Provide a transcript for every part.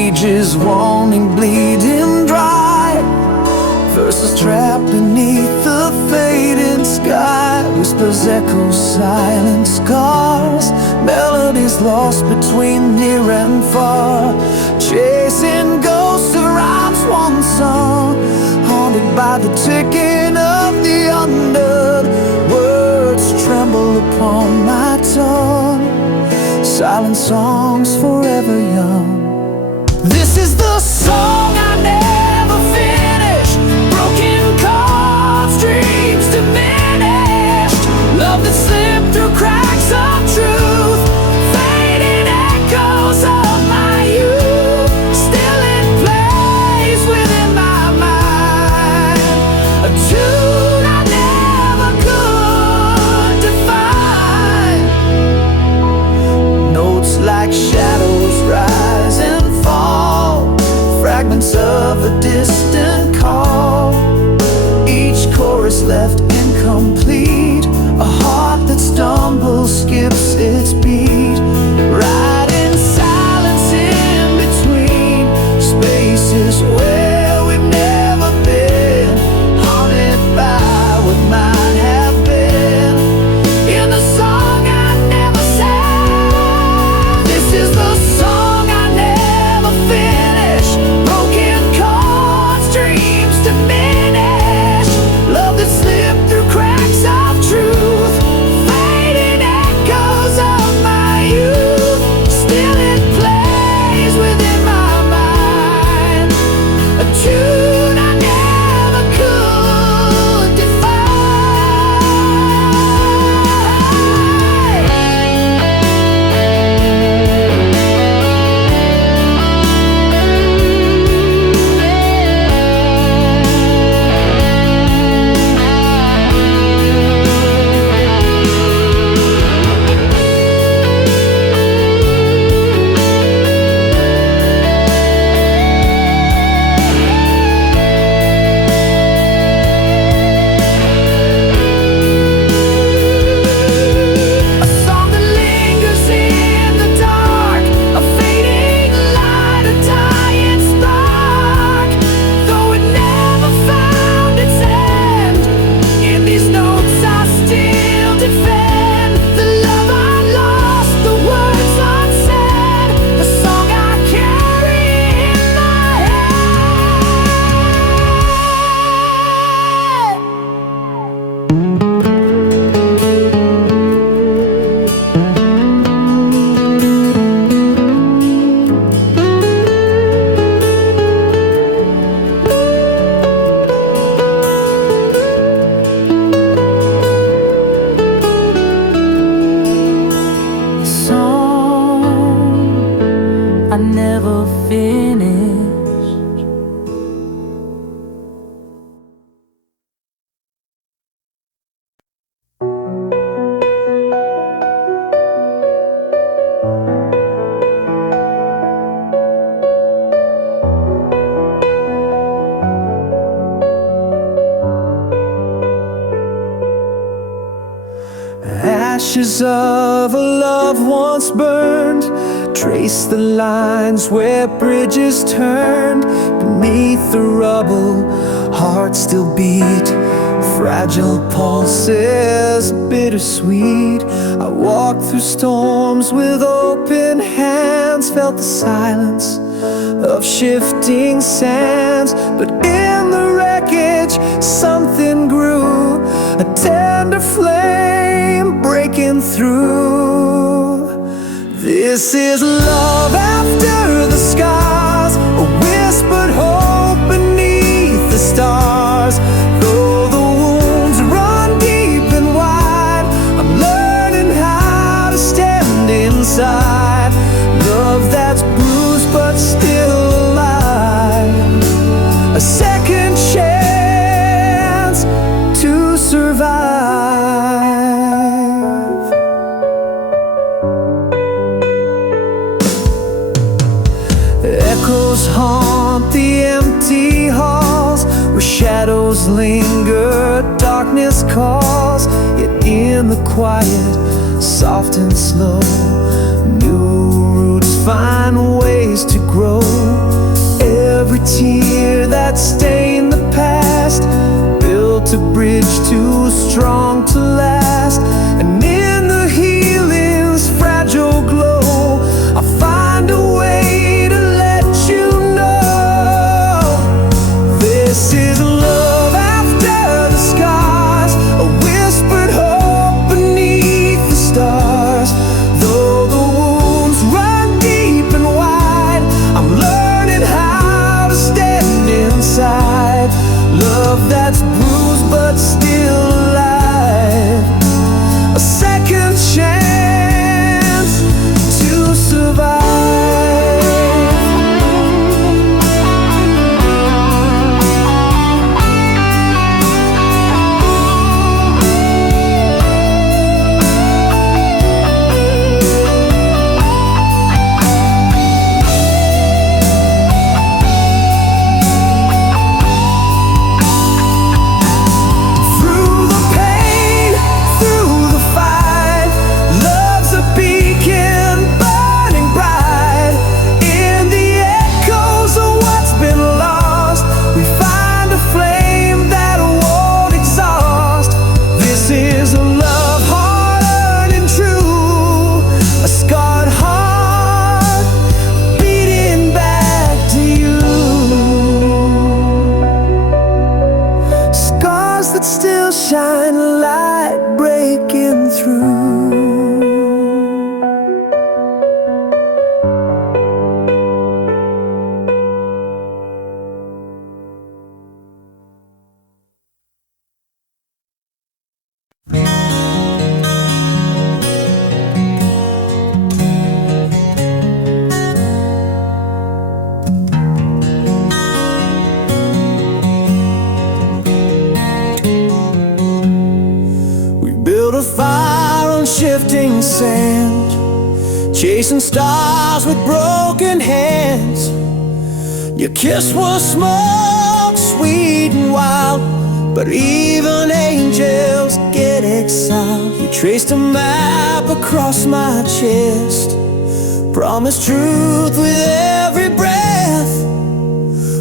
pages wanting bleeding dry, verses trapped beneath the fading sky. Whispers echo silent scars, melodies lost between near and far, chasing ghosts of rhymes once sung, haunted by the ticking of the undead. Words tremble upon my tongue, silent songs forever young. This is the song I never finished, broken chords, dreams diminished, love that slipped through cracks of truth, fading echoes of my youth, still it plays within my mind, a tune I never could define. Notes like shadows rise and fall, fragments of a distant call, each chorus left incomplete, a heart that stumbles, skips its beat, riding silence in between spaces where we've never been, haunted by what might have been. In the song I never sang, this is the song I never finished, broken chords, dreams diminished, love that slipped through cracks of truth, fading echoes of my youth, still it plays within my mind, a tune I never could I never finished. Ashes of a love once burned, trace the lines where bridges turned. Beneath the rubble, hearts still beat, fragile pulses, bittersweet. I walked through storms with open hands, felt the silence of shifting sands. But in the wreckage, something grew, a tender flame breaking through. This is love after the scars, a whispered hope beneath the stars. Though the wounds run deep and wide, I'm learning how to stand inside. Love that's bruised but still alive, a second chance to survive. Echoes haunt the empty halls, where shadows linger, darkness calls. Yet in the quiet, soft and slow, new roots find ways to grow. sand, chasing stars with broken hands. Your kiss was smoke, sweet and wild, but even angels get exiled. You traced a map across my chest, promised truth with every breath.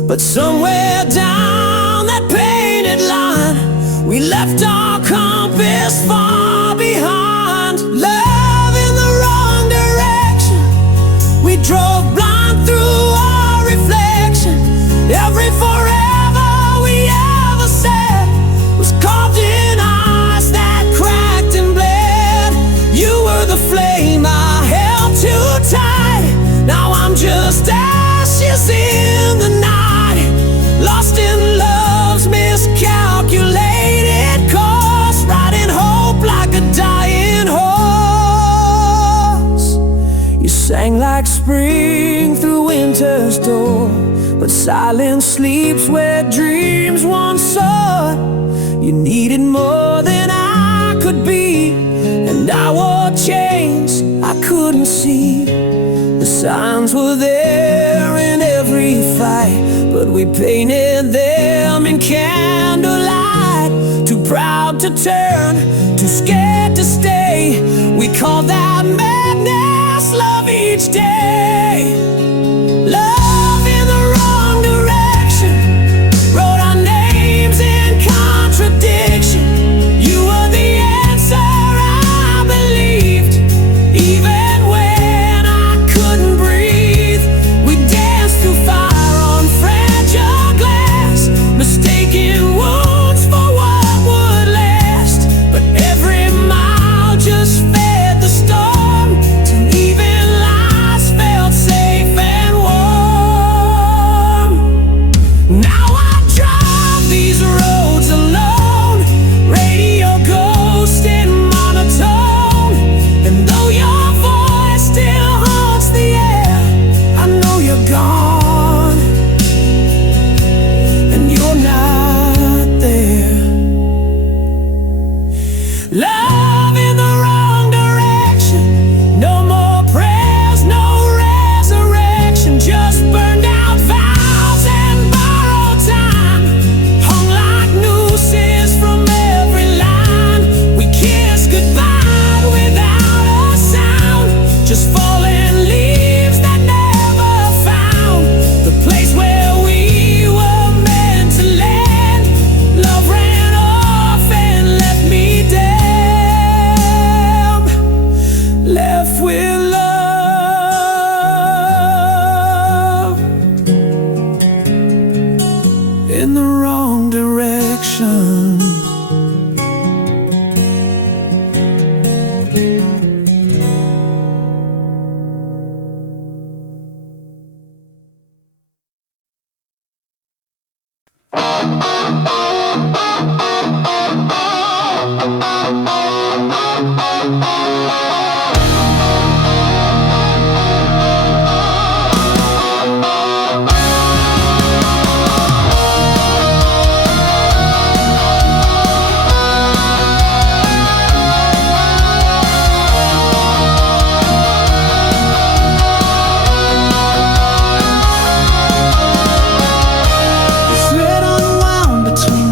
But somewhere down that painted line, we left our compass far behind. Love in the wrong direction, we drove blind through our reflection. Every forever we ever said was carved in ice that cracked and bled. You were the flame I held too tight. Now I'm just ashes in the night, lost in love's miscalculated course, riding hope like a dying horse. You sang like spring through winter's door, but silence sleeps where dreams once soared. You needed more than I could be, and I wore chains I couldn't see. The signs were there in every fight, but we painted them in candlelight. Too proud to turn, too scared to stay. We called that madness love each day. Love in the wrong direction, wrote our names in contradiction. You were the answer I believed, even when I couldn't breathe. We danced through fire on fragile glass, mistaking wounds for what would last. But every mile just fed the storm, till even lies felt safe and warm. Now I drive these roads alone, radio ghost and monotone. And though your voice still haunts the air, I know you're gone, and you're not there. Love in the wrong direction, no more prayers, no resurrection. Just burned out vows and borrowed time, hung like nooses from every line. We kissed goodbye without a sound, just falling leaves that never found the place where we were meant to land. Love ran off and left me damned, left with love in the wrong direction. Thread unwound between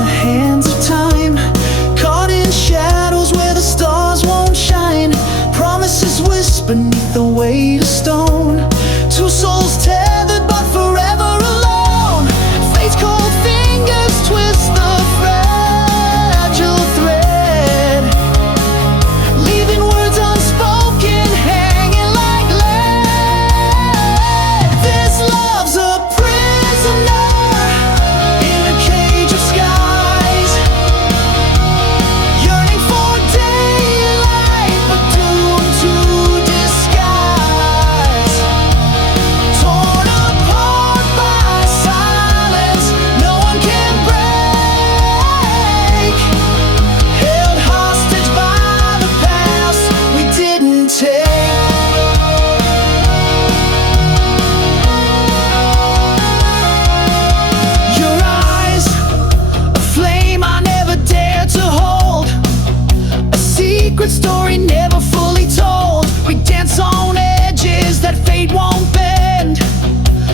dance on edges that fate won't bend.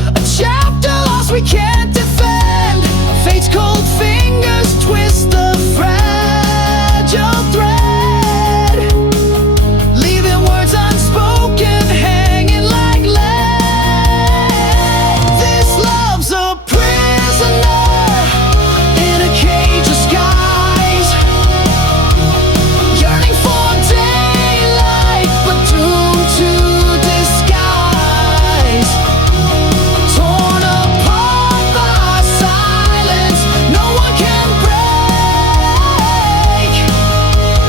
A chapter lost we can't defend. Fate's cold fingers twist the fragile thread, leaving words unspoken hanging like lead. This love's a prisoner in a cage of skies, yearning for daylight but doomed to disguise. Torn apart by silence no one can break,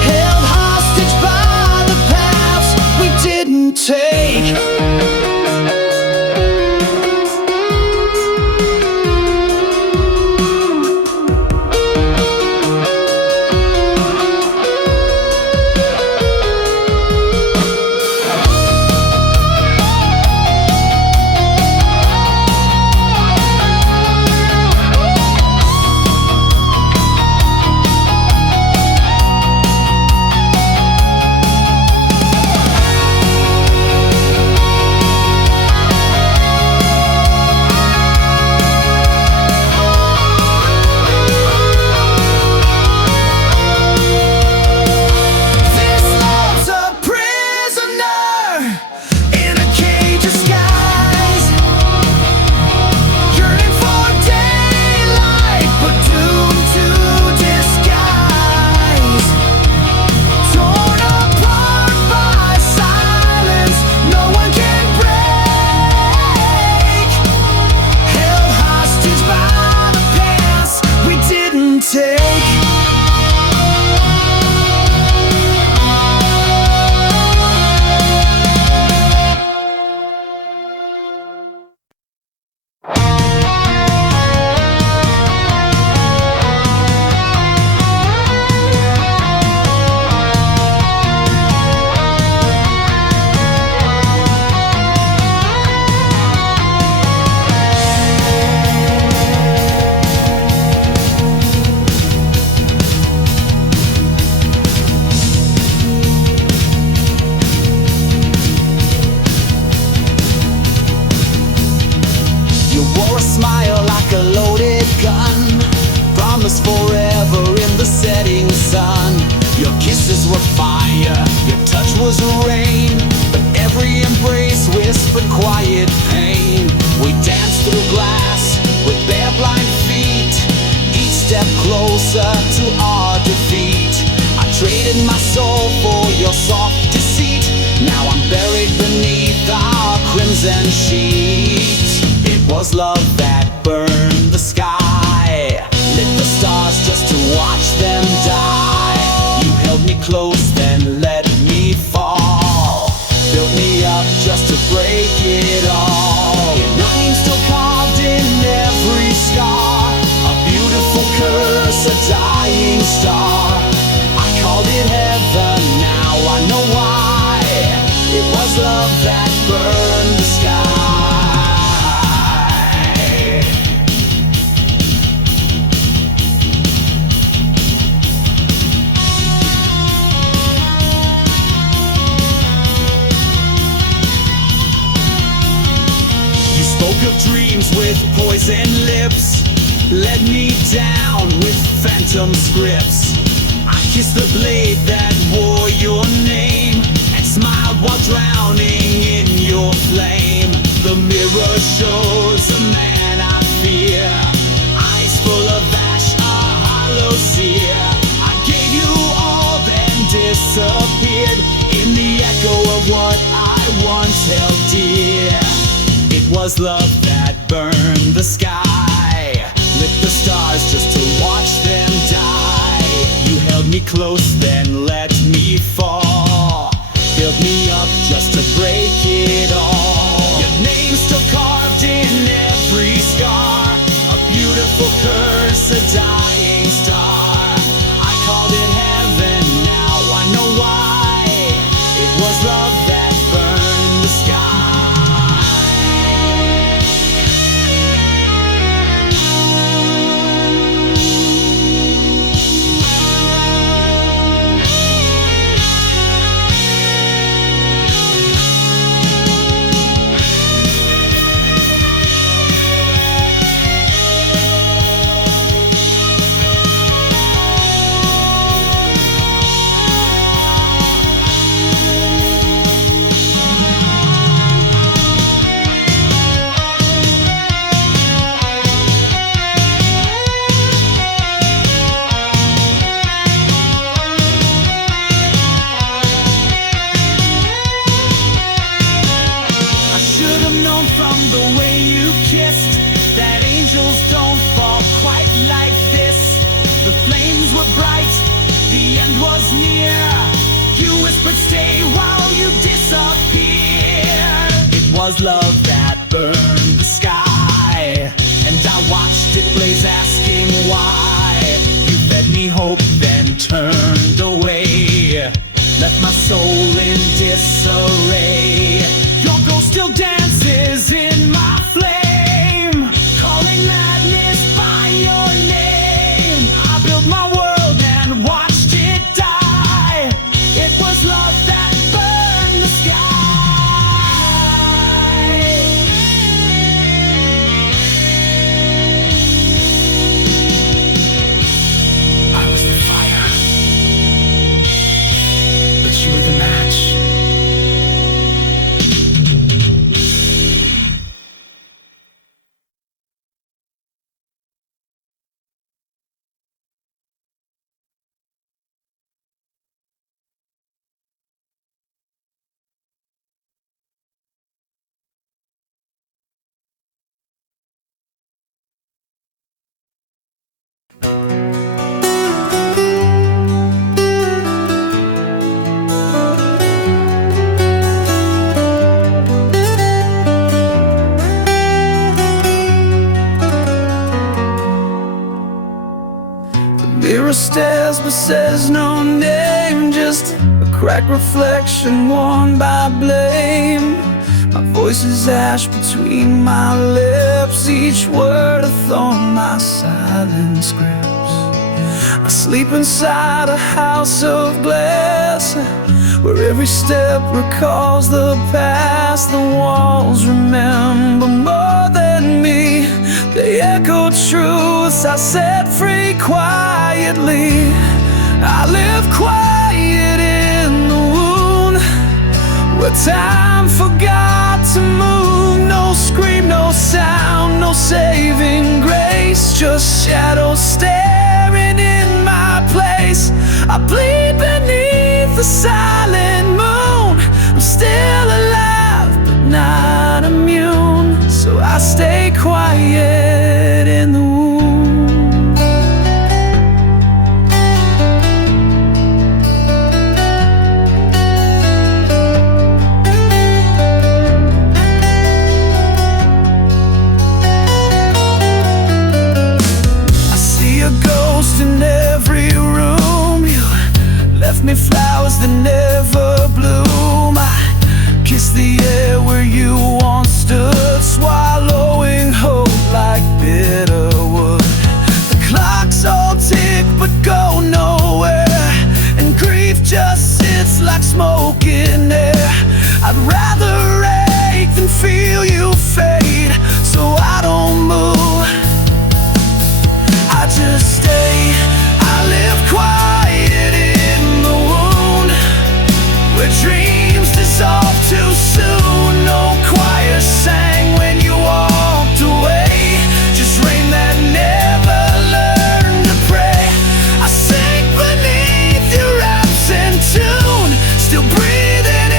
held hostage by the paths we didn't take. Smile like a loaded gun, promise forever in the setting sun. Your kisses were fire, your touch was rain, but every embrace whispered quiet pain. We danced through glass with bare blind feet, each step closer to our defeat. I traded my soul for your soft deceit. Now I'm buried beneath our crimson sheet. It was love that burned the sky, lit the stars just to watch them die. You held me close, then let me fall, built me up just to break it all. Your name still carved in every scar, a beautiful curse, a dying star. I called it heaven, now I know why. It was love that burned the sky. Spoke of dreams with poison lips, led me down with phantom scripts. I kissed the blade that wore your name and smiled while drowning in your flame. The mirror shows a man I fear, eyes full of ash, a hollow sear. I gave you all, then disappeared in the echo of what I once held dear. It was love that burned the sky, lit the stars just to watch them die. You held me close, then let me fall, built me up just to break it all. Your name's still carved in every scar, a beautiful curse, a dying star. I called it heaven, now I know why. It was love that burned the sky. that angels don't fall quite like this. The flames were bright, the end was near. You whispered stay while you disappeared. It was love that burned the sky, and I watched it blaze asking why. You fed me hope then turned away, left my soul in disarray. Your ghost still dances in my flame, calling madness by your name. I built my world and watched it die. It was love that burned the sky. I was the fire, but you were the match. Mirror stares but says no name, just a cracked reflection worn by blame. My voice is ash between my lips, each word a thorn my silence grips. I sleep inside a house of glass, where every step recalls the past. The walls remember more than me, they echo truths I set free quietly. I live quiet in the wound, where time forgot to move. No scream, no sound, no saving grace, just shadows staring in my place. I bleed beneath the silent moon. I'm still alive but not immune, so I stay quiet in the womb. I see a ghost in every room. You left me flowers that never bloom. I kiss the air where you once stood, swallowing hope like bitter wood. The clocks all tick but go nowhere, and grief just sits like smoke in air. I'd rather ache than feel you fade, so I don't move, I just stay. I live quiet in the wound, where dreams dissolve too soon. No choir sang when you walked away, just rain that never learned to pray. I sink beneath your absent tune, still breathing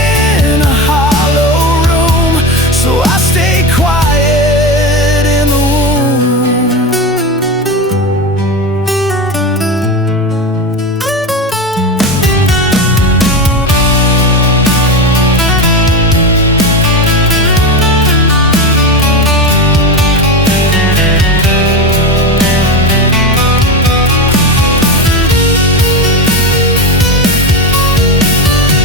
in a hollow room, so I stay quiet in the womb.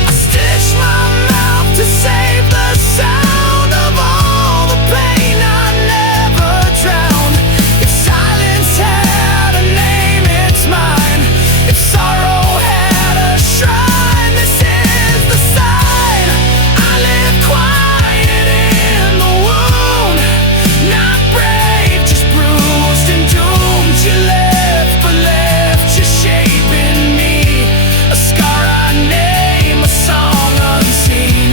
I stitch my mouth to save the sound of all the pain I never drowned. If silence had a name, it's mine. If sorrow had a shrine, this is the sign. I live quiet in the wound, not brave, just bruised and doomed. You left but left your shape in me, a scar I name, a song unseen.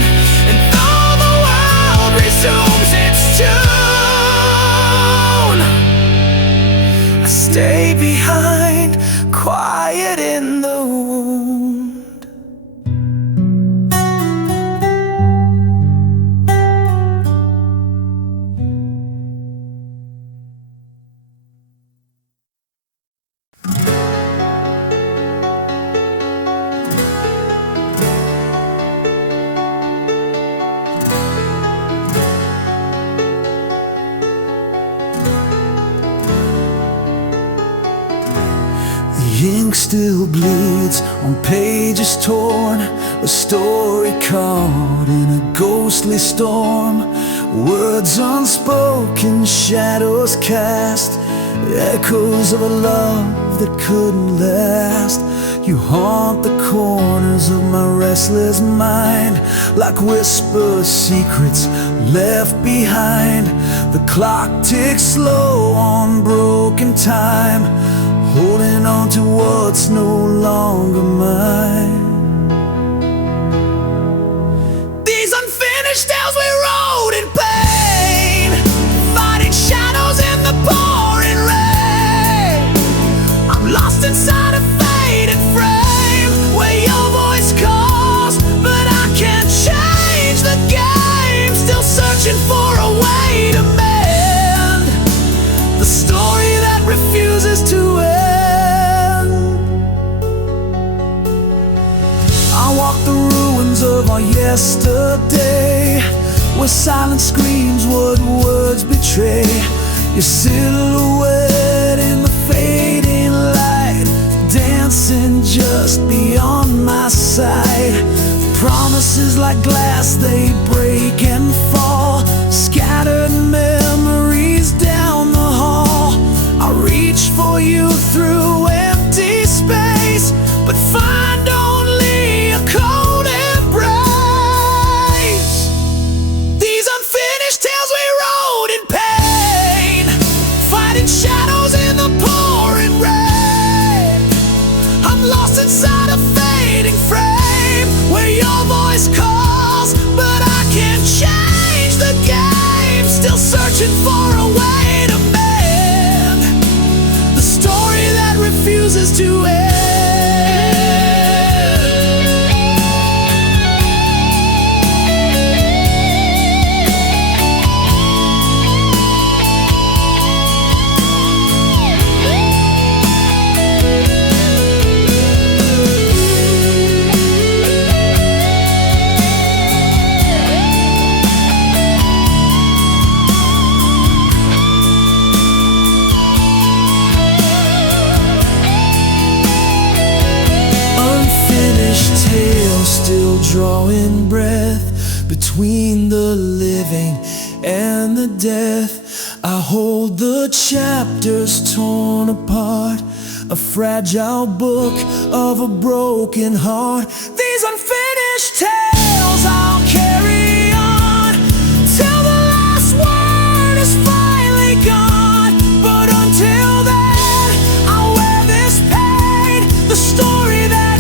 And though the world resumes its tune, I stay behind, quiet in the wound. ink still bleeds on pages torn, a story caught in a ghostly storm. Words unspoken, shadows cast, echoes of a love that couldn't last. You haunt the corners of my restless mind, like whispered secrets left behind. The clock ticks slow on broken time, holding on to what's no longer mine. These unfinished tales we wrote in pain, fighting shadows in the pouring rain. I'm lost inside a faded frame where your voice calls, but I can't change the game. Still searching for a way to mend the story that refuses to end. I walk the ruins of our yesterday, where silence screams what words betray. Your silhouette in the fading light, dancing just beyond my sight. Promises like glass, they break and fall, scattered memories down the hall. I reach for you through empty space, but find only a cold embrace. These unfinished tales we wrote in pain, fighting shadows in the pouring rain. I'm lost inside a fading frame where your voice calls, but I can't change the game. Still searching for a way to mend the story that refuses to end. Still drawing breath between the living and the death. I hold the chapters torn apart, a fragile book of a broken heart. These unfinished tales I'll carry on till the last word is finally gone. But until then, I'll wear this pain, the story that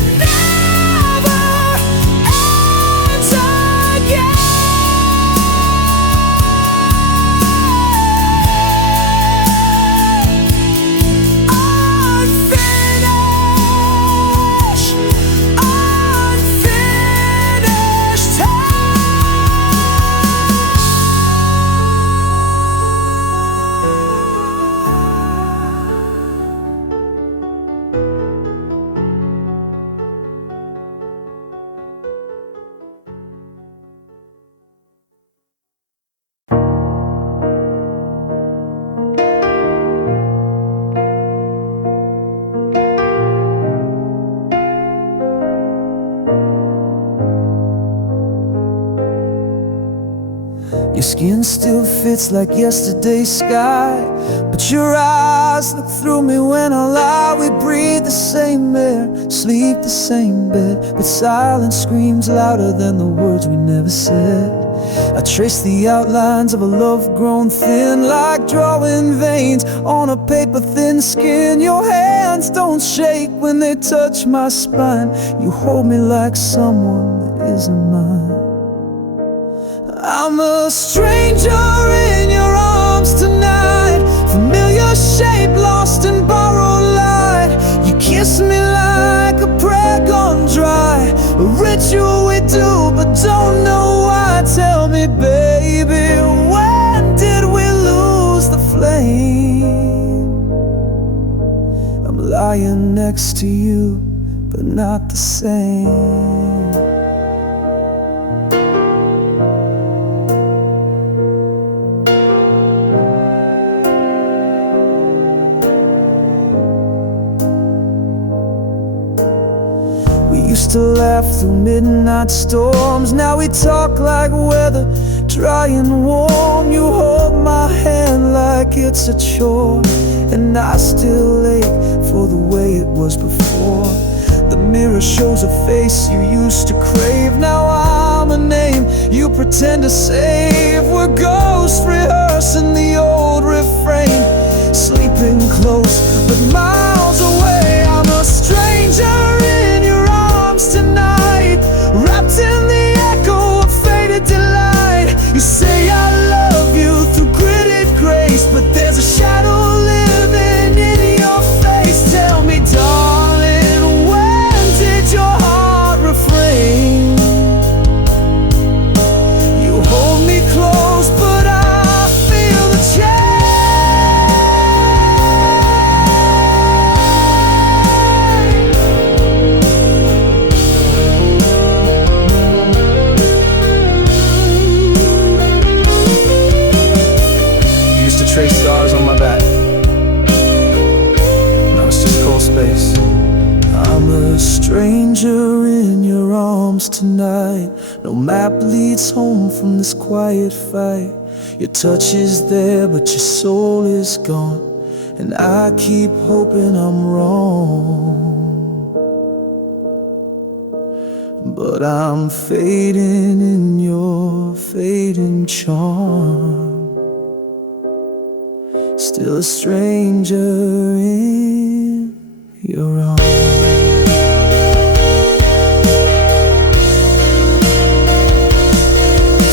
your skin still fits like yesterday's sky, but your eyes look through me when I lie. We breathe the same air, sleep the same bed, but silence screams louder than the words we never said. I trace the outlines of a love grown thin, like drawing veins on a paper thin skin. Your hands don't shake when they touch my spine. You hold me like someone that isn't mine. I'm a stranger in your arms tonight, familiar shape lost in borrowed light. You kiss me like a prayer gone dry, a ritual we do but don't know why. Tell me, baby, when did we lose the flame? I'm lying next to you, but not the same. used to laugh through midnight storms. Now we talk like weather, dry and warm. You hold my hand like it's a chore, and I still ache for the way it was before. The mirror shows a face you used to crave. Now I'm a name you pretend to save. We're ghosts rehearsing the old refrain, sleeping close but miles away. I'm a stranger in your arms tonight, wrapped in the echo of faded delight. You say I love you through gritted grace, but there's a shadow living in your face. Tell me, darling, when did your heart refrain? You hold me close, but I feel the change. Trace stars on my back. Now it's just cold space. I'm a stranger in your arms tonight. No map leads home from this quiet fight. Your touch is there, but your soul is gone, and I keep hoping I'm wrong. But I'm fading in your fading charm, still a stranger in your arms.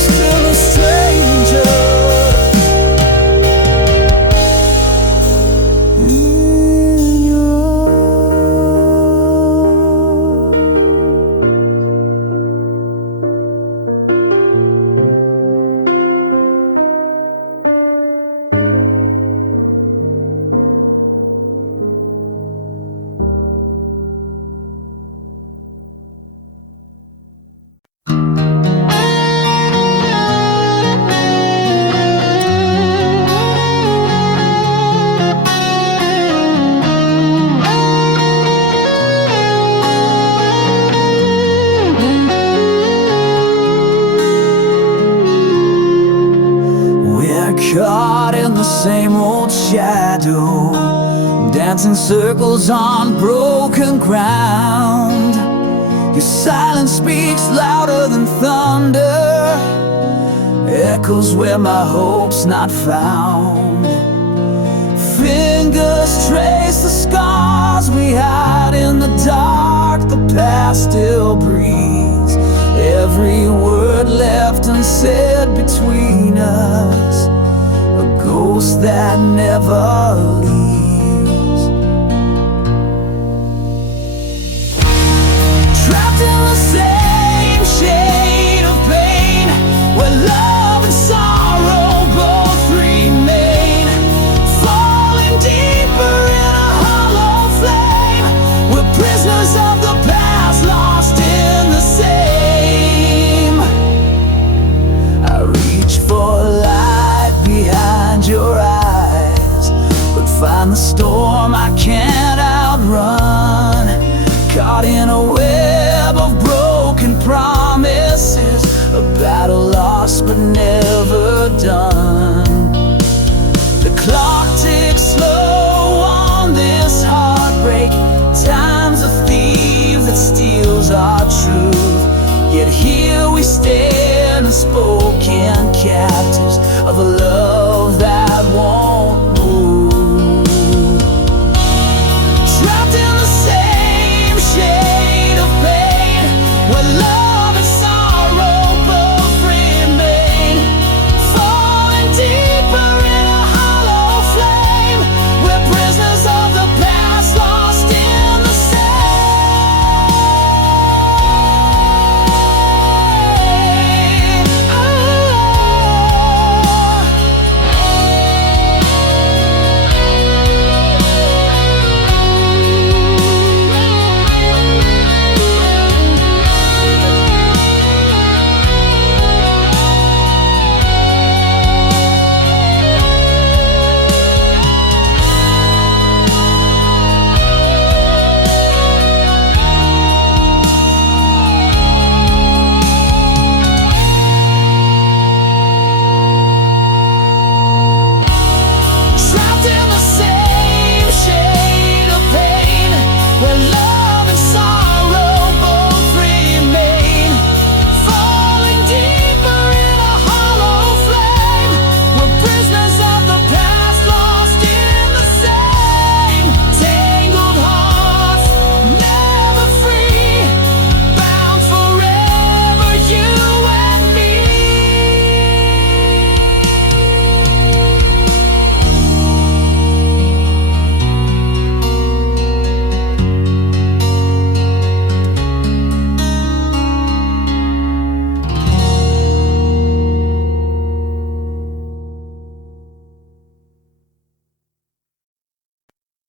Still a stranger in your caught in the same old shadow, dancing circles on broken ground. Your silence speaks louder than thunder, echoes where my hope's not found. Fingers trace the scars we hide in the dark. The past still breathes, every word left unsaid between us, a ghost that never leaves. Trapped in the same shade of pain, where love and sorrow both remain, falling deeper in a hollow flame. We're prisoners of the past, lost in the same. I reach for light behind your eyes, but find the storm I can't outrun. Caught in a web of broken promises, a battle lost but never done. The clock ticks slow on this heartbreak. Time's a thief that steals our truth, yet here we stand, unspoken captives of a love that won't move. Trapped in the same shade of pain, where love and sorrow both remain, falling deep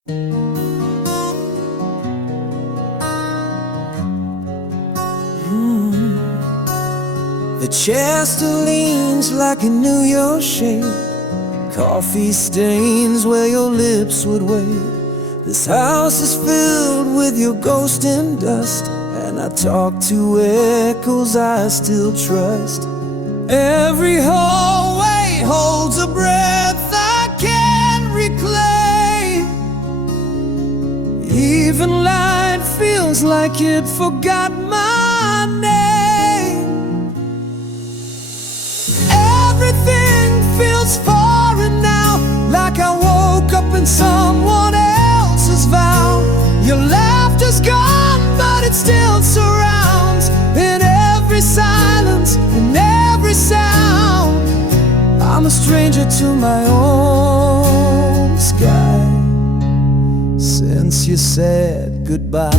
The chair still leans like it knew your shape. Coffee stains where your lips would wait. This house is filled with your ghost and dust, and I talk to echoes I still trust. Every hallway holds a breath I can't reclaim. Even light feels like it forgot my name. Everything feels foreign now, like I woke up in someone else's vow. Your laughter's gone, but it still surrounds. In every silence, in every sound, I'm a stranger to my own sky since you said goodbye.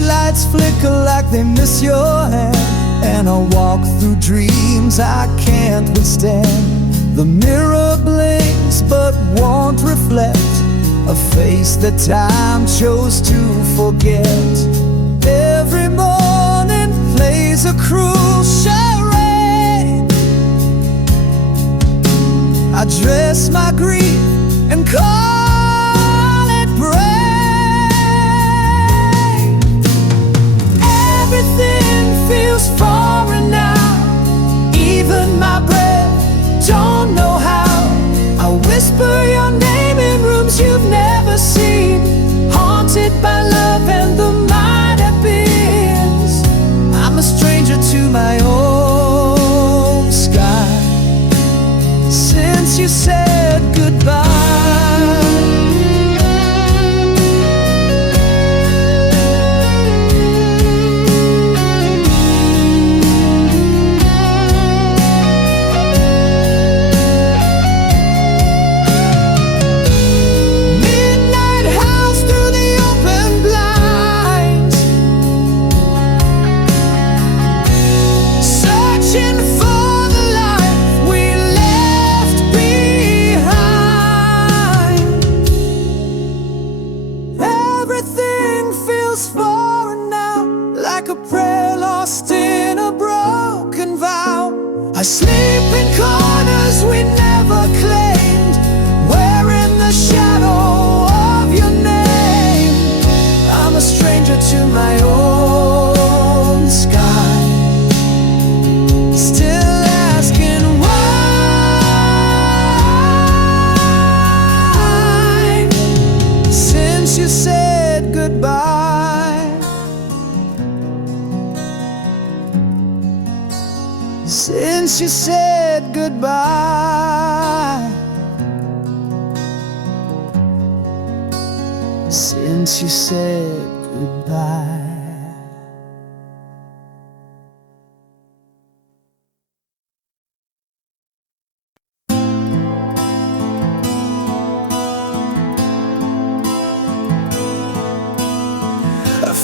Lights flicker like they miss your hand, and I walk through dreams I can't withstand. The mirror blinks but won't reflect a face that time chose to forget. Every morning plays a cruel charade. I dress my grief and call it brave. Everything feels foreign now, even my breath, don't know how. I whisper your name in rooms you've never seen, haunted by love and the might have beens. I'm a stranger to my own sky since you said goodbye. I sleep in corners we never claimed, wearing the shadow of your name. I'm a stranger to my own sky, still asking why, since you said goodbye. Since you said goodbye. Since you said goodbye.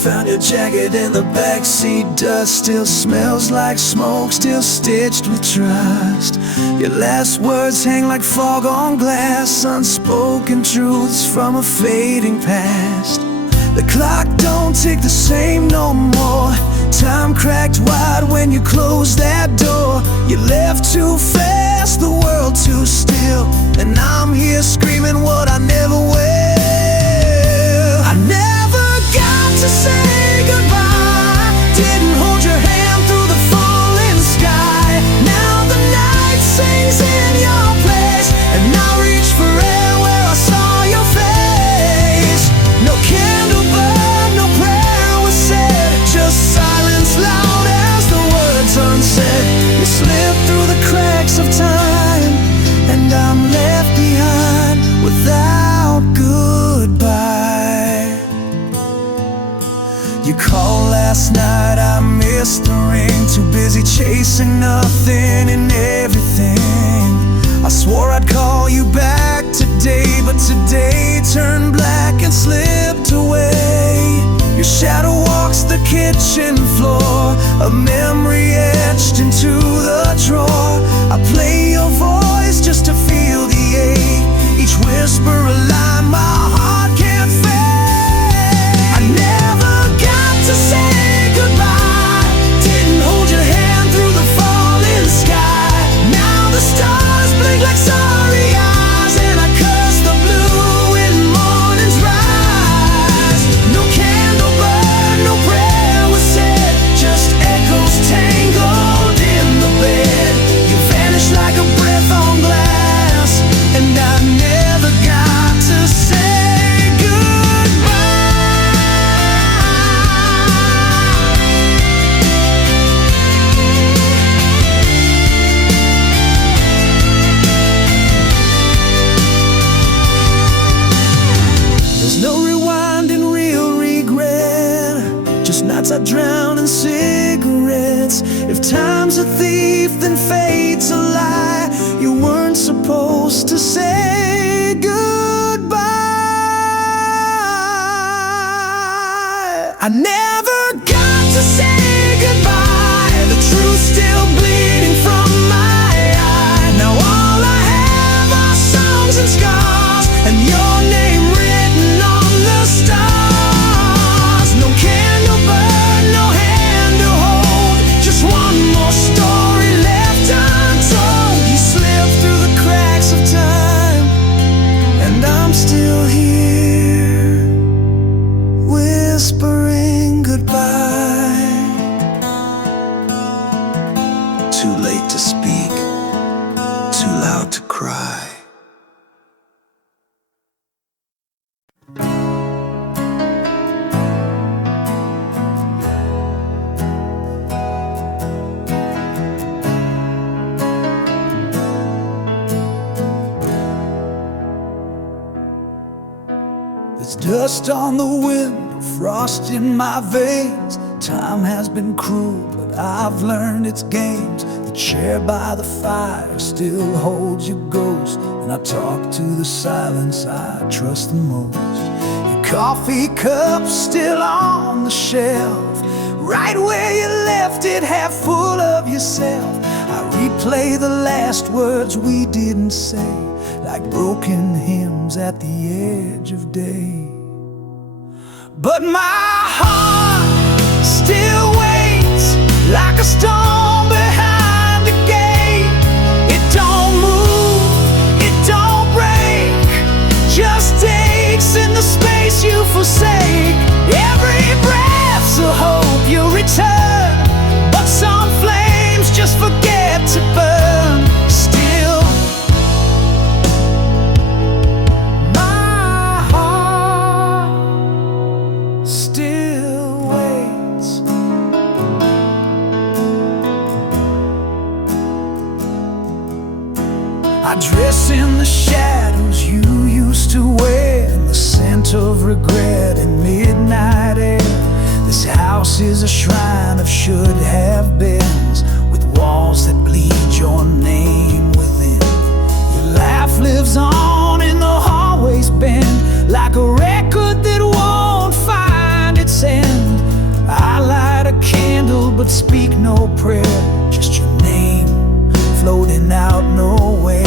Found your jacket in the backseat, dust still smells like smoke, still stitched with trust. Your last words hang like fog on glass, unspoken truths from a fading past. The clock don't tick the same no more. Time cracked wide when you closed that door. You left too fast, the world too still, and I'm here screaming what I never will. I never got to say goodbye, didn't hold your hand through the falling sky. Now the night sings in your place, and I reach for air where I saw your face. No candle burned, no prayer was said, just silence loud as the words unsaid. You slip through the cracks of time, and I'm left behind without goodbye. You called last night, I missed the ring. Too busy chasing nothing and everything. I swore I'd call you back today, but today turned black and slipped away. Your shadow walks the kitchen floor, a memory etched into the Time's a thief, then fate's a lie. You weren't supposed to say goodbye. I never got to say goodbye. The truth's still bleeding from my eye. Now all I have are songs and scars, and your name written on the stars. No candle burn, no hand to hold, just one more story left untold. You slipped through the cracks of time, and I'm still here, whispering goodbye. Too late to speak, too loud to cry. There's dust on the window, frost in my veins. Time has been cruel, but I've learned its games. The chair by the fire still holds your ghost, and I talk to the silence I trust the most. Your coffee cup's still on the shelf, right where you left it, half full of yourself. I replay the last words we didn't say, like broken hymns at the edge of day. But my heart still waits, like a stone behind the gate. It don't move, it don't break, just aches in the space you forsake. Every breath's a hope you'll return, but some flames just forget to burn. Still, my heart still waits. I dress in the shadows you used to wear, and the scent of regret in midnight air. This house is a shrine of should-have-beens, with walls that bleed your name within. Your laugh lives on in the hallways bend, like a record that won't find its end. I light a candle but speak no prayer, just your name floating out nowhere.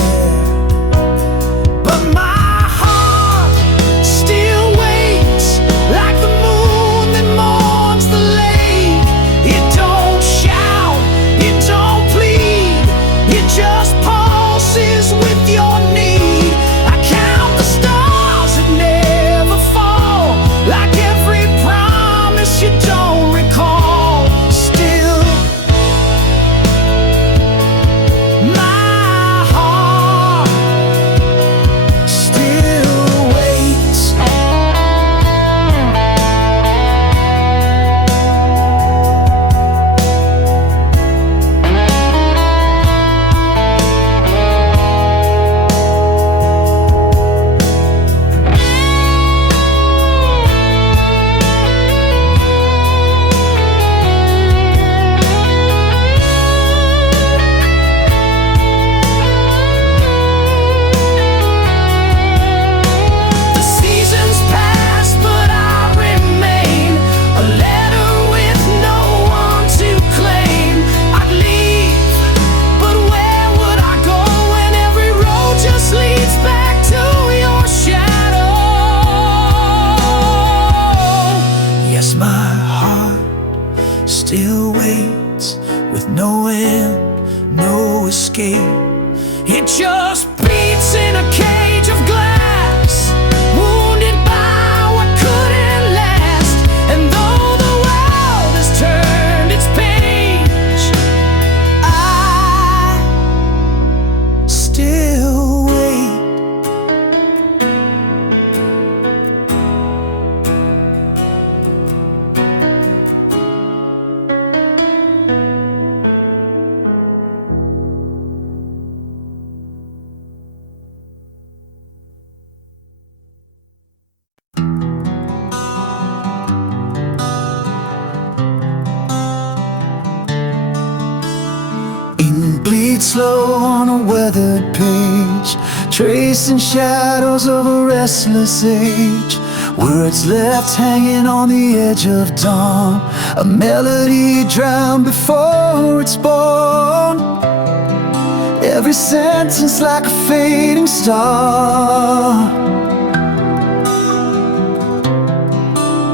But my heart still waits, like the moon that mourns the lake. It don't shout, it don't plead, it just pulses with your need. I count the stars that never fall, like every promise you don't recall. Still, my heart still waits. The seasons pass, but I remain, a letter with no one to claim. I'd leave, but where would I go when every road just leads back to your shadow? Yes, my heart still waits, with no end, no escape. It just beats in a cage of glass, wounded by what couldn't last. And though the world has turned its page, I still wait. slow on a weathered page, tracing shadows of a restless age. Words left hanging on the edge of dawn, a melody drowned before it's born. Every sentence like a fading star,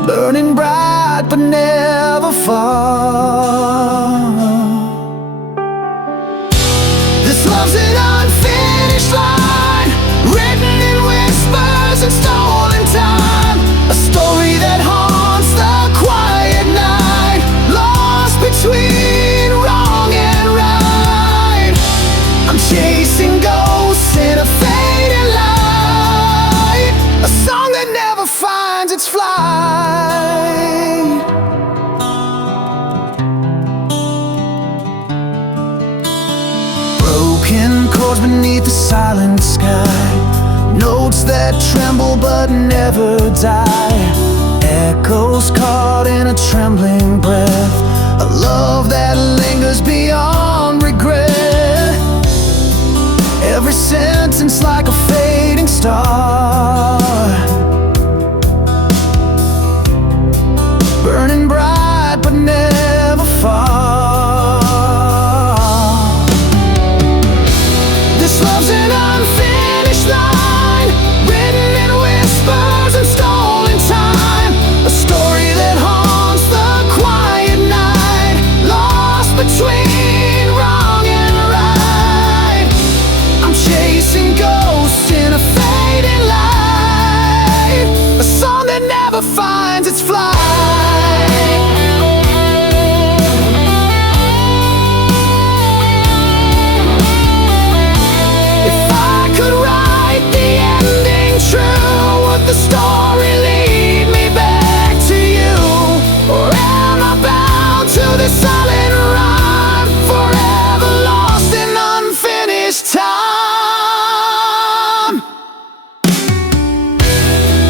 burning bright but never far. This love's an unfinished line, written in whispers and stolen time. A story that haunts the quiet night, lost between wrong and right. I'm chasing ghosts in a fading light, a song that never finds its flight. Broken chords beneath the silent sky, notes that tremble but never die. Echoes caught in a trembling breath, a love that lingers beyond regret. Every sentence like a fading star, burning bright but never far. This love's an unfinished line, written in whispers and stolen time. A story that haunts the quiet night, lost between wrong and right. I'm chasing ghosts in a fading light, a song that never finds its flight. Would the story lead me back to you, or am I bound to this silent rhyme, forever lost in unfinished time?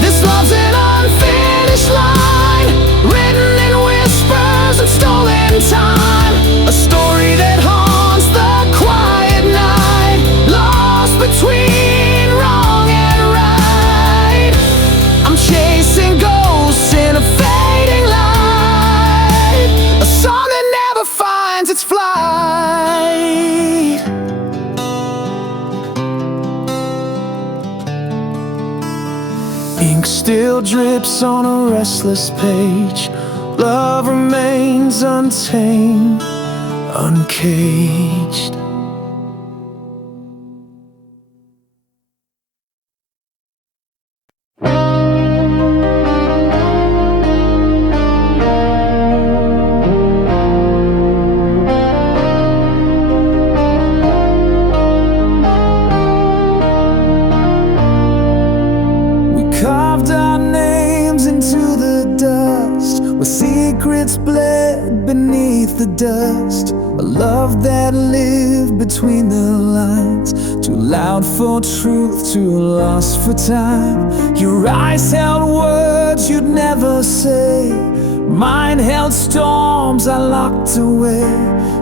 This love's an unfinished line, written in whispers and stolen time. A story that haunts the quiet night, lost between wrong and right. I'm chasing ghosts in a fading light, a song that never finds its flight. Ink still drips on a restless page, love remains untamed, uncaged. Carved our names into the dust, where secrets bled beneath the dust. A love that lived between the lines, too loud for truth, too lost for time. Your eyes held words you'd never say, mine held storms I locked away.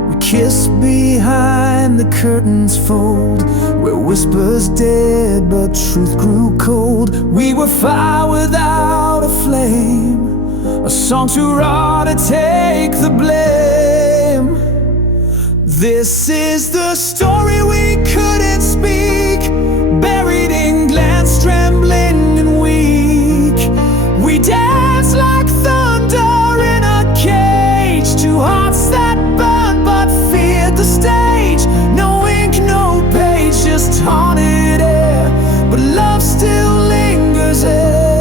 We kissed behind the curtain's fold, where whispers dead but truth grew cold. We were fire without a flame, a song too raw to take the blame. This is the story we couldn't speak, buried in glance, trembling and weak. We danced like thunder in a cage, two hearts that burned but feared the stage. No ink, no page, just haunted air, but love still lingers everywhere.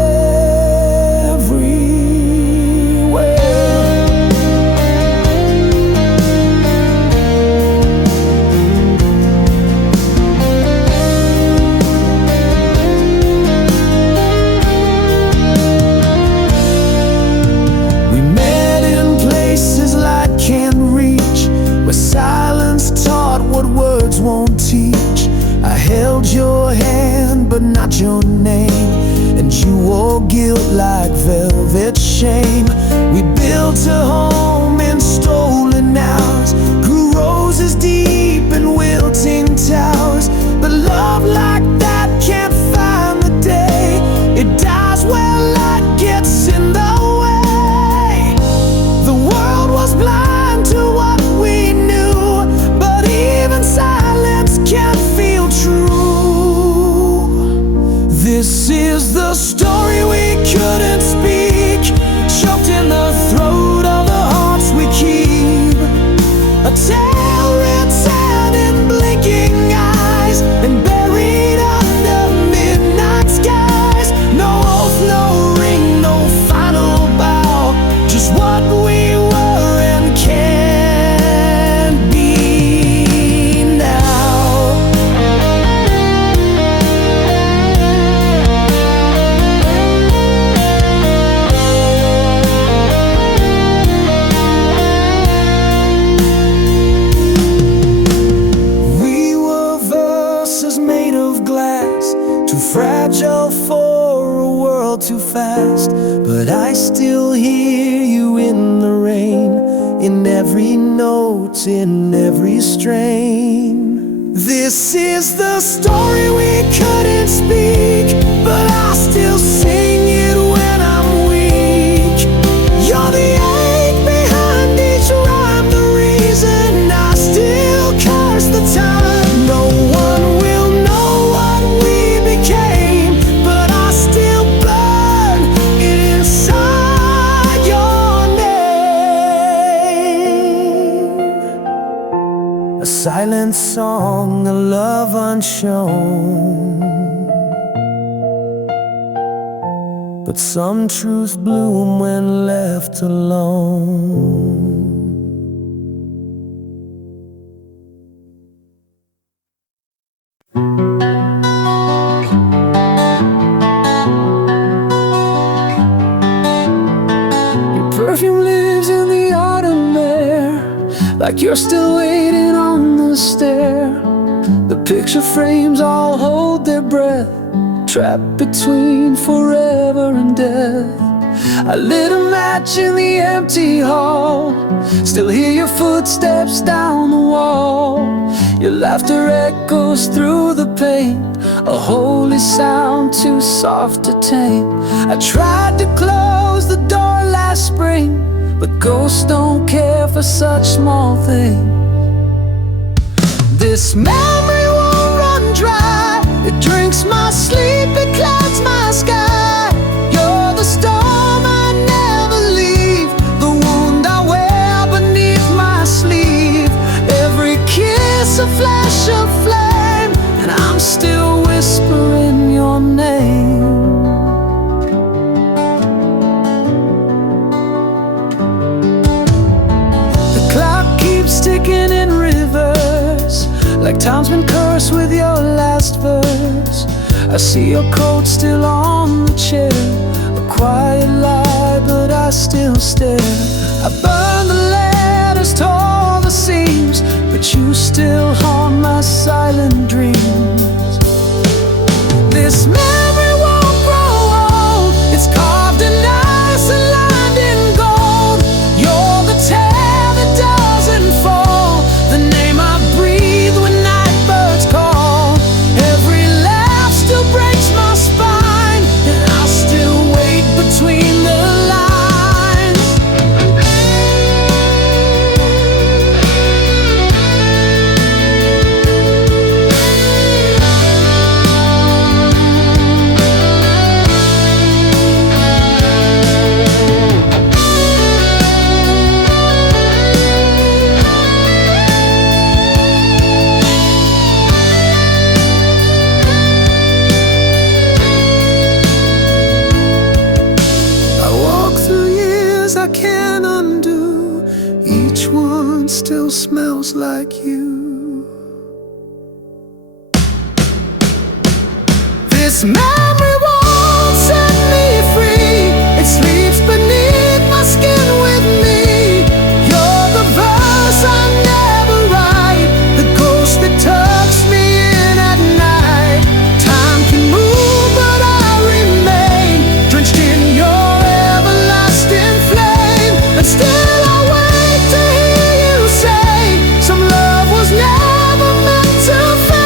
We met in places light can't reach, where silence taught what words won't teach. I held your hand but not your name, and you wore guilt like velvet shame. We built a home in stolen hours, grew roses deep and willed beats in every strain. This is the story we couldn't speak, but I still sing it when I'm weak. You're the ache behind each rhyme, the reason I still curse the time. No one will know what we became, but I still burn it inside your name. A silent song, a love unshown, but some truths bloom when left alone. Your perfume lives in the autumn air, like you're still waiting on the stair. The picture frames all hold their breath, trapped between forever and death. I lit a match in the empty hall, still hear your footsteps down the wall. Your laughter echoes through the pain, a holy sound too soft to tame. I tried to close the door last spring, but ghosts don't care for such small things. This memory won't run dry, it drinks my sleep, it clouds my sky. You're the storm I never leave, the wound I wear beneath my sleeve. Every kiss a flash of flame, and I'm still whispering your name. The clock keeps ticking in reverse, like time's been cursed with your last verse. I see your coat still on the chair, a quiet lie, but I still stare. I burned the letters, tore the seams, but you still haunt my silent dreams. This memory won't grow old, it's carved in ice and lined in gold. You're the tear that doesn't fall, the name I breathe when nightbirds call. Every laugh still breaks my spine, and I still wait between the lines. I walk through years I can't undo, each one still smells like you. This memory won't set me free, it sleeps beneath my skin with me. You're the verse I never write, the ghost that tucks me in at night. Time can move, but I remain drenched in your everlasting flame. And still I wait to hear you say, some love was never meant to fade.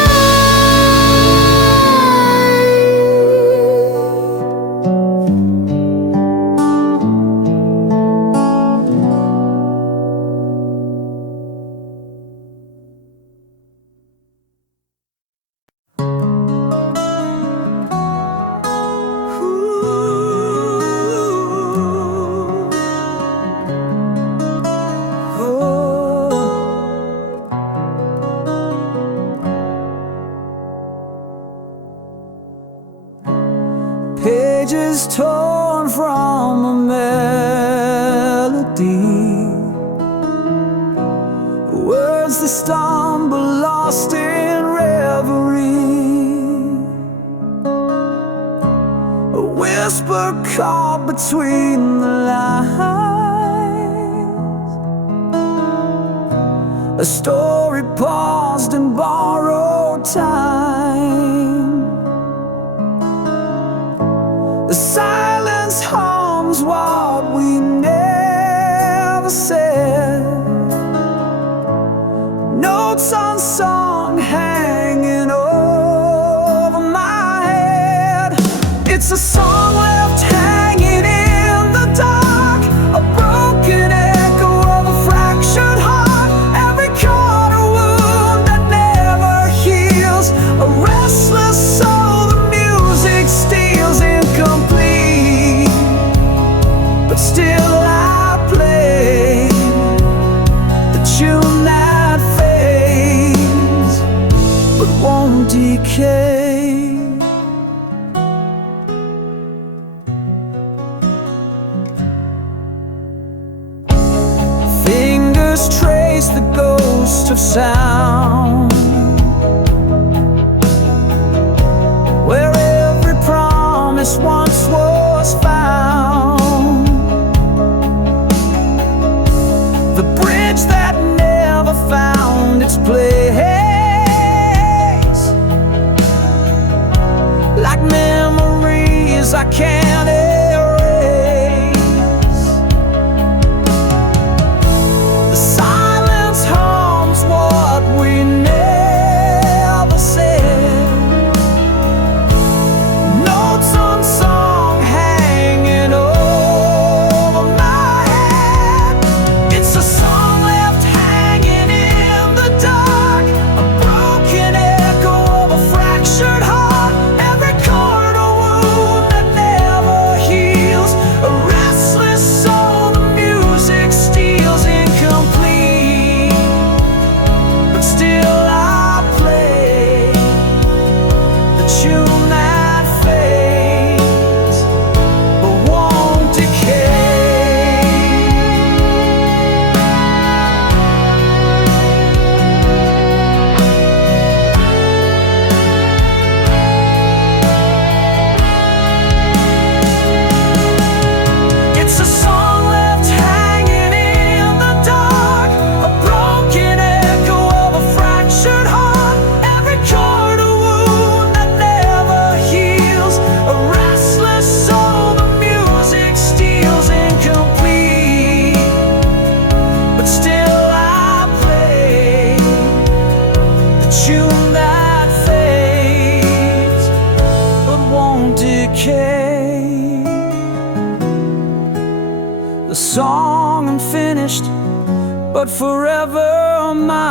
Pages torn from a melody, words that stumble lost in reverie, a whisper caught between the lines, a story paused in borrowed time. The silence harms what we never said. Notes on song hanging over my head. It's a song left hanging in the dark, a broken echo of a fractured heart. Every chord a wound that never heals, a restless soul the music steals. Incomplete, but still I play the tune that fades but won't decay. Fingers trace the ghost of sound, where every promise once was found. The bridge that never found its place, like memories I can't erase. The silence harms what we never said. Notes on song hanging over my head. It's a song left hanging in the dark, a broken echo of a fractured heart. Every chord a wound that never heals, a restless soul the music steals. Incomplete, but still I play the tune that fades but won't decay. It's a song left hanging in the dark, a broken echo of a fractured heart. Every chord a wound that never heals, a restless soul the music steals. Incomplete, but still I play the tune that fades but won't decay. The song unfinished, but forever mine.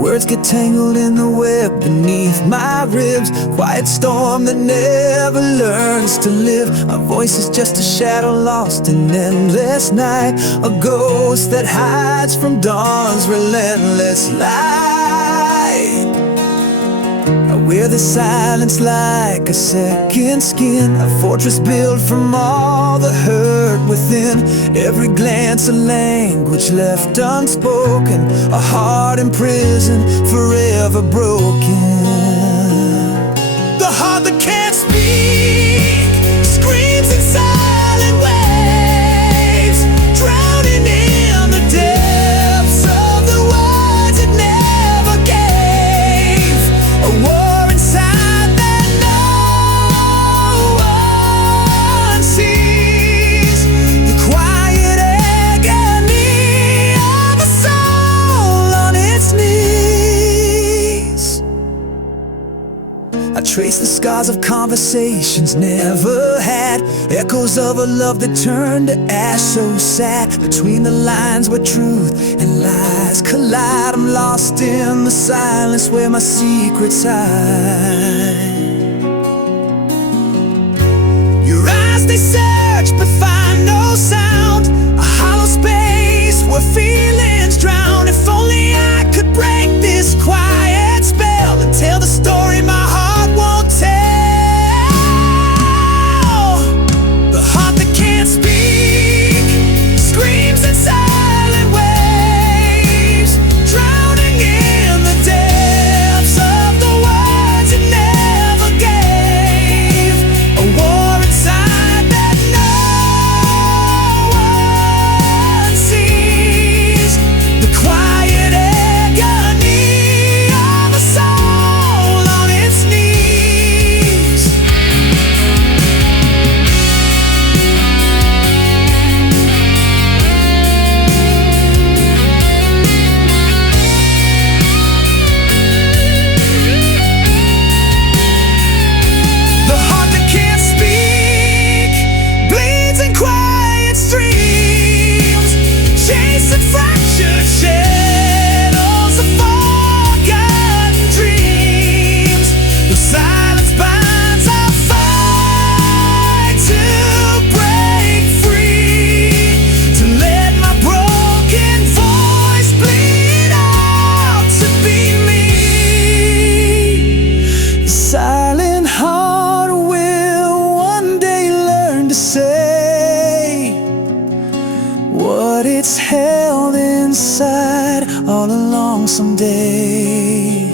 Words get tangled in the web beneath my ribs, quiet storm that never learns to live. My voice is just a shadow lost in endless night, a ghost that hides from dawn's relentless light. I wear the silence like a second skin, a fortress built from all the hurt within. Every glance a language left unspoken, a heart imprisoned, forever broken. The heart that can't speak screams in silent waves, drowning in the depths of the words it never gave. A war inside that no one sees, the quiet agony of a soul on its knees. I trace the scars of conversations never had, echoes of a love that turned to ash so sad. Between the lines where truth and lies collide, I'm lost in the silence where my secrets hide. Your eyes, they search but find no sound, a hollow space where feelings drown. If only I could break this quiet spell and tell the story my heart won't tell. The heart that can't speak screams in silent waves, drowning in the depths of the words it never gave. A war inside that no but it's held inside all along someday.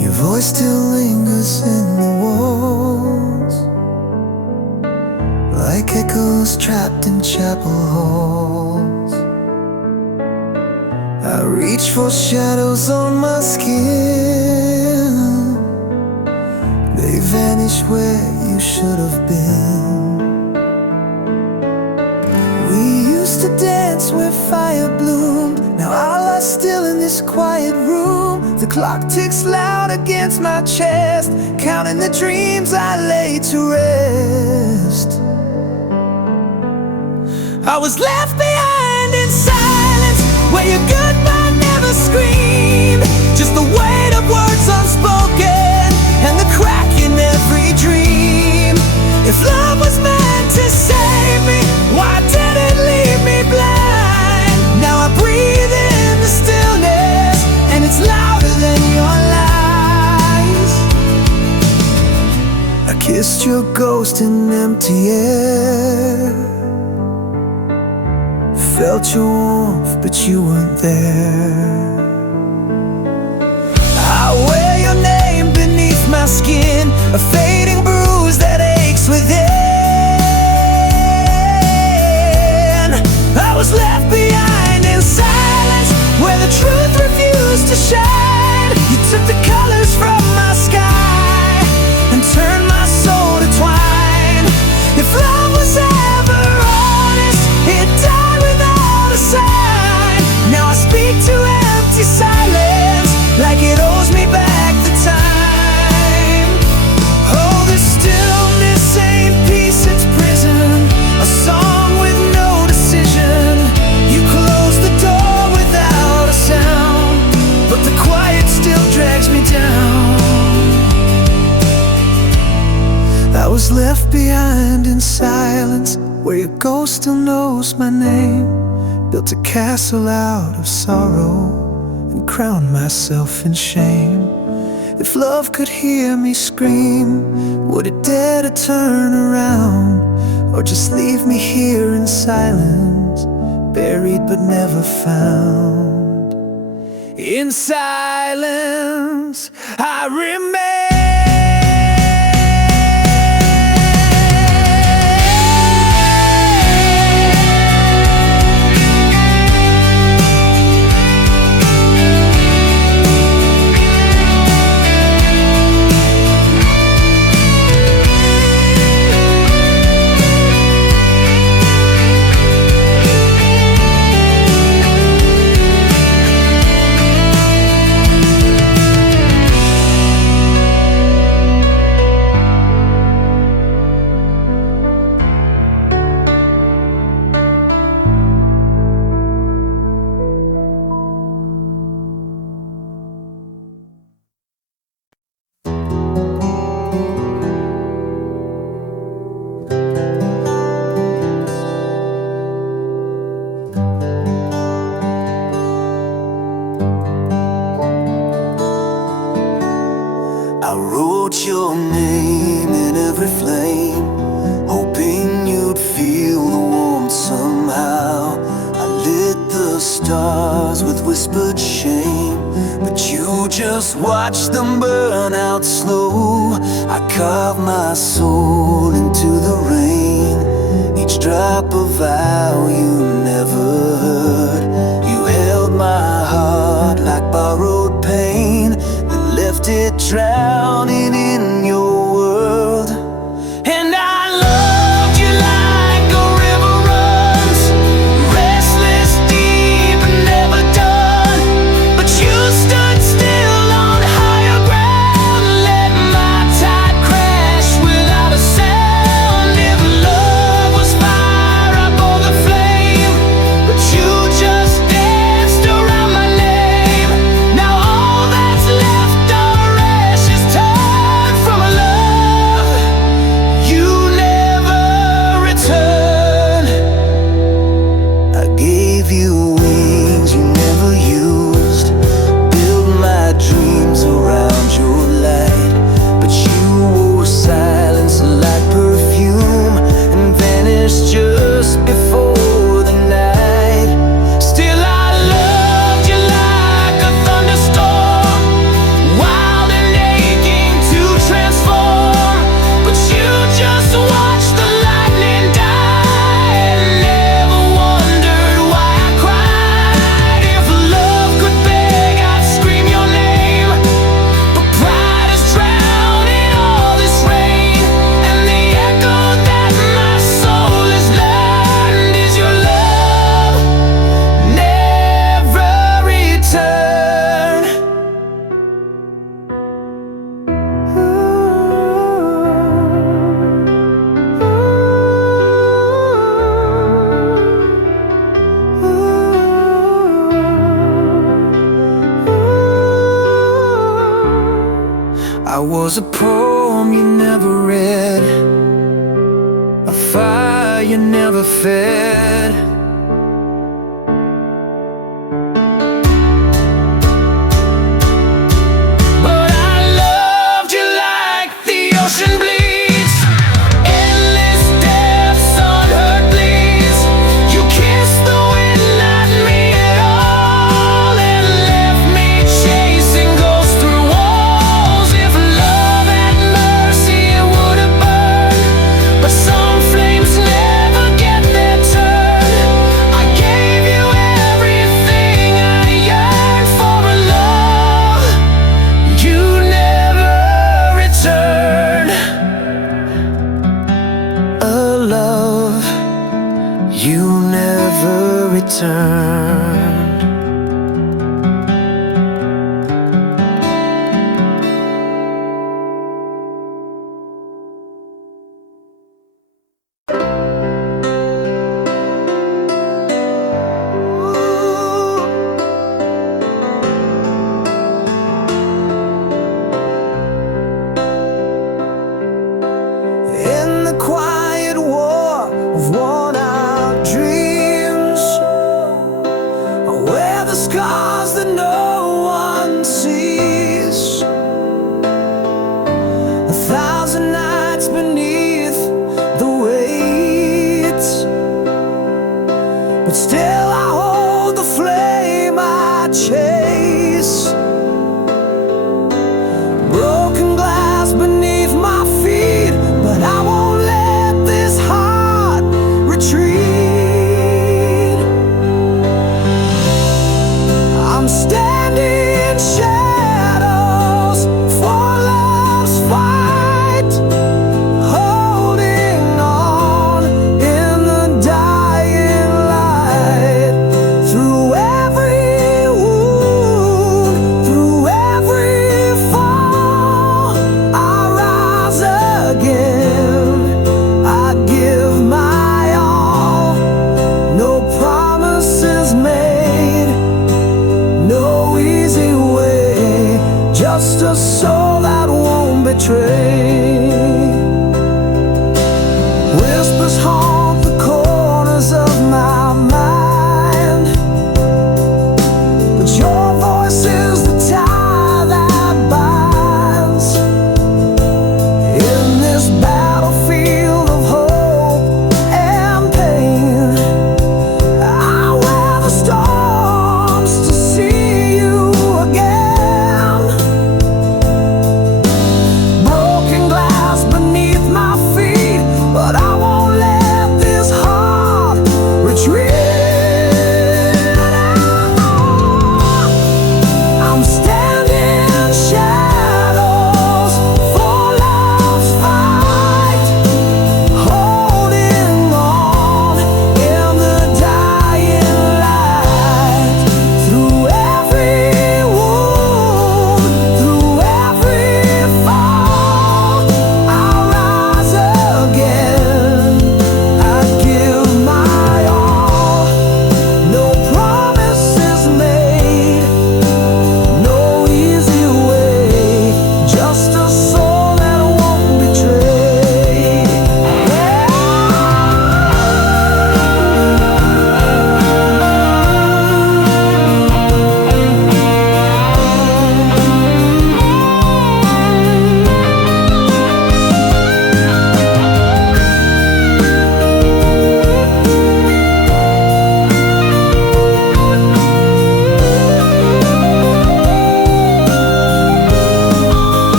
Your voice still lingers in the walls, like echoes trapped in chapel halls. I reach for shadows on my skin. They vanish where you should have been. We used to dance where fire bloomed. Now our life's still in this quiet room. The clock ticks loud against my chest, counting the dreams I laid to rest. I was left behind in silence, where your goodbye never screamed. Just the weight of words unspoken, and the crack in every dream. If love was meant to save me, why did it leave me blind? Now I breathe in the stillness, and it's louder than your lies. I kissed your ghost in empty air, felt your warmth, but you weren't there. I wear your name beneath my skin, a fading bruise that aches within. I was left behind in silence, where the truth refused to shine. You took the colors from my sky and turned my soul to twine. If love was ever honest, it died without a sign. Now I speak to empty silence, like it owes me back the time. Oh, this stillness ain't peace, it's prison, a song with no decision. You close the door without a sound, but the quiet still drags me down. I was left behind in silence, where your ghost still knows my name. Built a castle out of sorrow and crowned myself in shame. If love could hear me scream, would it dare to turn around, or just leave me here in silence, buried but never found? In silence I remain. I wrote your name in every flame, hoping you'd feel the warmth somehow. I lit the stars with whispered shame, but you just watched them burn out slow. I carved my soul into the rain, each drop a vow you never heard. You held my heart like borrowed pain, then left it drowning in your world. And I loved you like a river runs, restless, deep, and never done. But you stood still on higher ground, let my tide crash without a sound. If love was fire, I bore the flame, but you was a poem you never read, a fire you never fed. But I loved you like the ocean bleeds, endless depths, unheard bleeds. You kissed the wind, not me at all, and left me chasing ghosts through walls. If love had mercy, it would have burned, but some flames never get their turn. I gave you everything I yearned for, a love you never returned, a love you never returned. In the quiet war of worn-out dreams,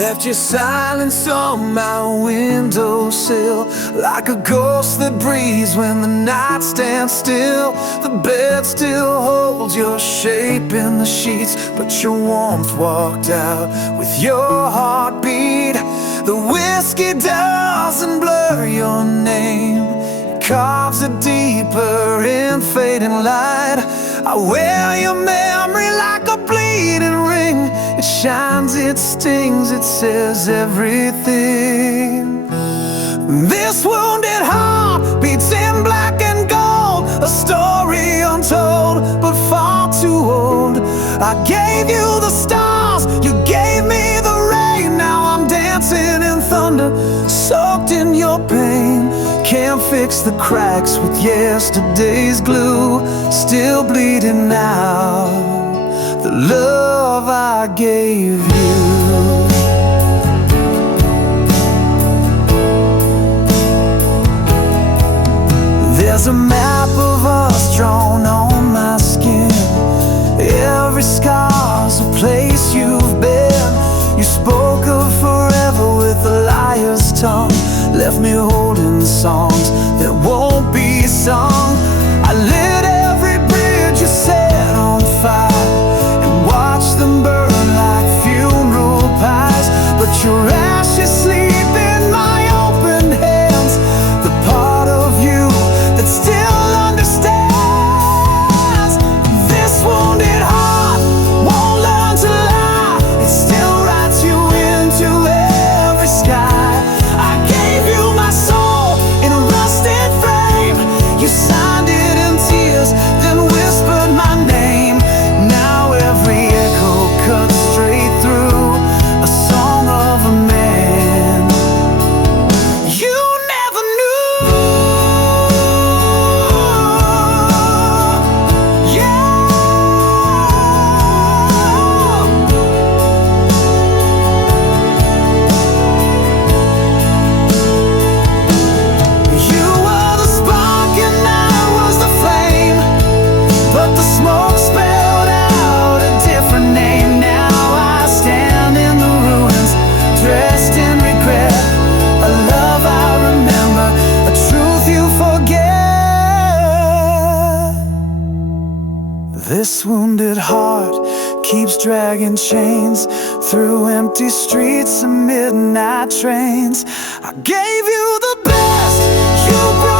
Left your silence on my windowsill, like a ghost that breathes when the night stands still. The bed still holds your shape in the sheets, but your warmth walked out with your heartbeat. The whiskey doesn't blur your name, it carves it deeper in fading light. I wear your memory like a bleeding ring. It shines, it stings, it says everything. This wounded heart beats in black and gold, a story untold but far too old. I gave you the stars, you gave me the rain. Now I'm dancing in thunder, soaked in your pain. Can't fix the cracks with yesterday's glue, still bleeding now, the love I gave you. There's a map of us drawn on my skin. Every scar's a place you've been. You spoke of forever with a liar's tongue, left me holding songs that won't be sung. I lit every bridge you set on fire and watched them burn like funeral pyres. But your ashes sleep in my open hands, the part of you that still understands. This wounded heart won't learn to lie, it still writes you into every sky. I gave you my soul in a rusted frame. You signed it in tears, then whispered my name. Now every echo cuts straight through a song of a man you never knew. Yeah. You were the spark and I was the flame, but the smoke spelled out a different name. Now I stand in the ruins, dressed in regret, a love I remember, a truth you forget. This wounded heart keeps dragging chains through empty streets and midnight trains. I gave you the best, you broke